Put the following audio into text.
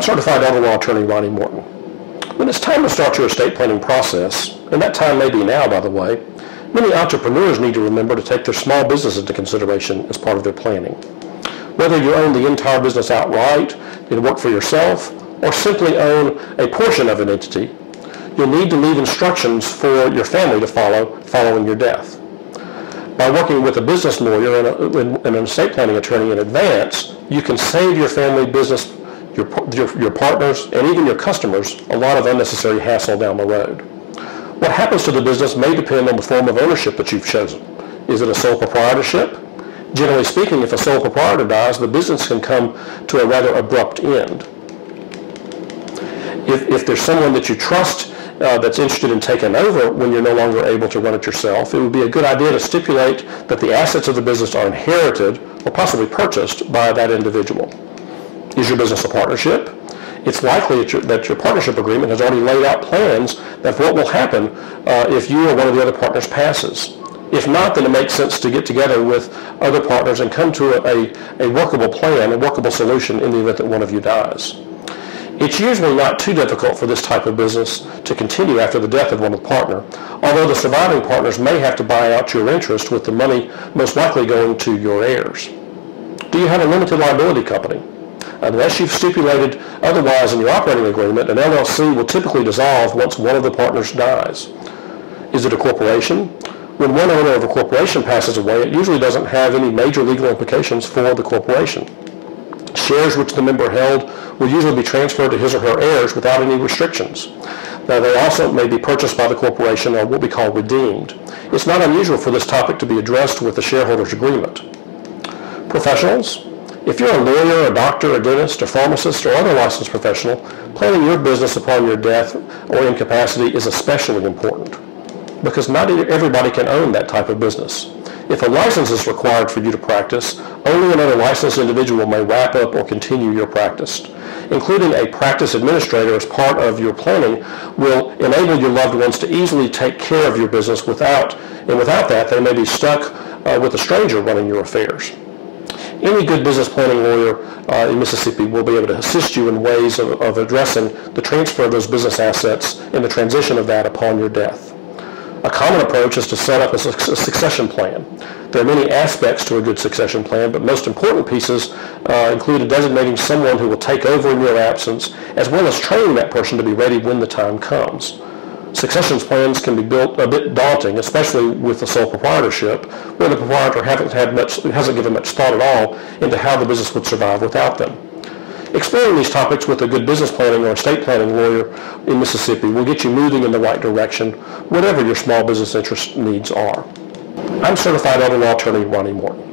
I'm certified elder law attorney Ronnie Morton. When it's time to start your estate planning process, and that time may be now, by the way, many entrepreneurs need to remember to take their small business into consideration as part of their planning. Whether you own the entire business outright, and work for yourself, or simply own a portion of an entity, you'll need to leave instructions for your family to follow following your death. By working with a business lawyer and an estate planning attorney in advance, you can save your family business, your partners, and even your customers a lot of unnecessary hassle down the road. What happens to the business may depend on the form of ownership that you've chosen. Is it a sole proprietorship? Generally speaking, if a sole proprietor dies, the business can come to a rather abrupt end. If there's someone that you trust that's interested in taking over when you're no longer able to run it yourself, it would be a good idea to stipulate that the assets of the business are inherited or possibly purchased by that individual. Is your business a partnership? It's likely that your partnership agreement has already laid out plans of what will happen if you or one of the other partners passes. If not, then it makes sense to get together with other partners and come to a workable plan, a workable solution in the event that one of you dies. It's usually not too difficult for this type of business to continue after the death of one partner, although the surviving partners may have to buy out your interest with the money most likely going to your heirs. Do you have a limited liability company? Unless you've stipulated otherwise in your operating agreement, an LLC will typically dissolve once one of the partners dies. Is it a corporation? When one owner of a corporation passes away, it usually doesn't have any major legal implications for the corporation. Shares which the member held will usually be transferred to his or her heirs without any restrictions. Now, they also may be purchased by the corporation or what we call redeemed. It's not unusual for this topic to be addressed with the shareholders' agreement. Professionals? If you're a lawyer, a doctor, a dentist, a pharmacist, or other licensed professional, planning your business upon your death or incapacity is especially important, because not everybody can own that type of business. If a license is required for you to practice, only another licensed individual may wrap up or continue your practice. Including a practice administrator as part of your planning will enable your loved ones to easily take care of your business without that, they may be stuck with a stranger running your affairs. Any good business planning lawyer in Mississippi will be able to assist you in ways of addressing the transfer of those business assets and the transition of that upon your death. A common approach is to set up a succession plan. There are many aspects to a good succession plan, but most important pieces include designating someone who will take over in your absence, as well as training that person to be ready when the time comes. Succession plans can be built a bit daunting, especially with the sole proprietorship, where the proprietor hasn't given much thought at all into how the business would survive without them. Exploring these topics with a good business planning or estate planning lawyer in Mississippi will get you moving in the right direction, whatever your small business interest needs are. I'm certified elder law attorney Ronnie Morton.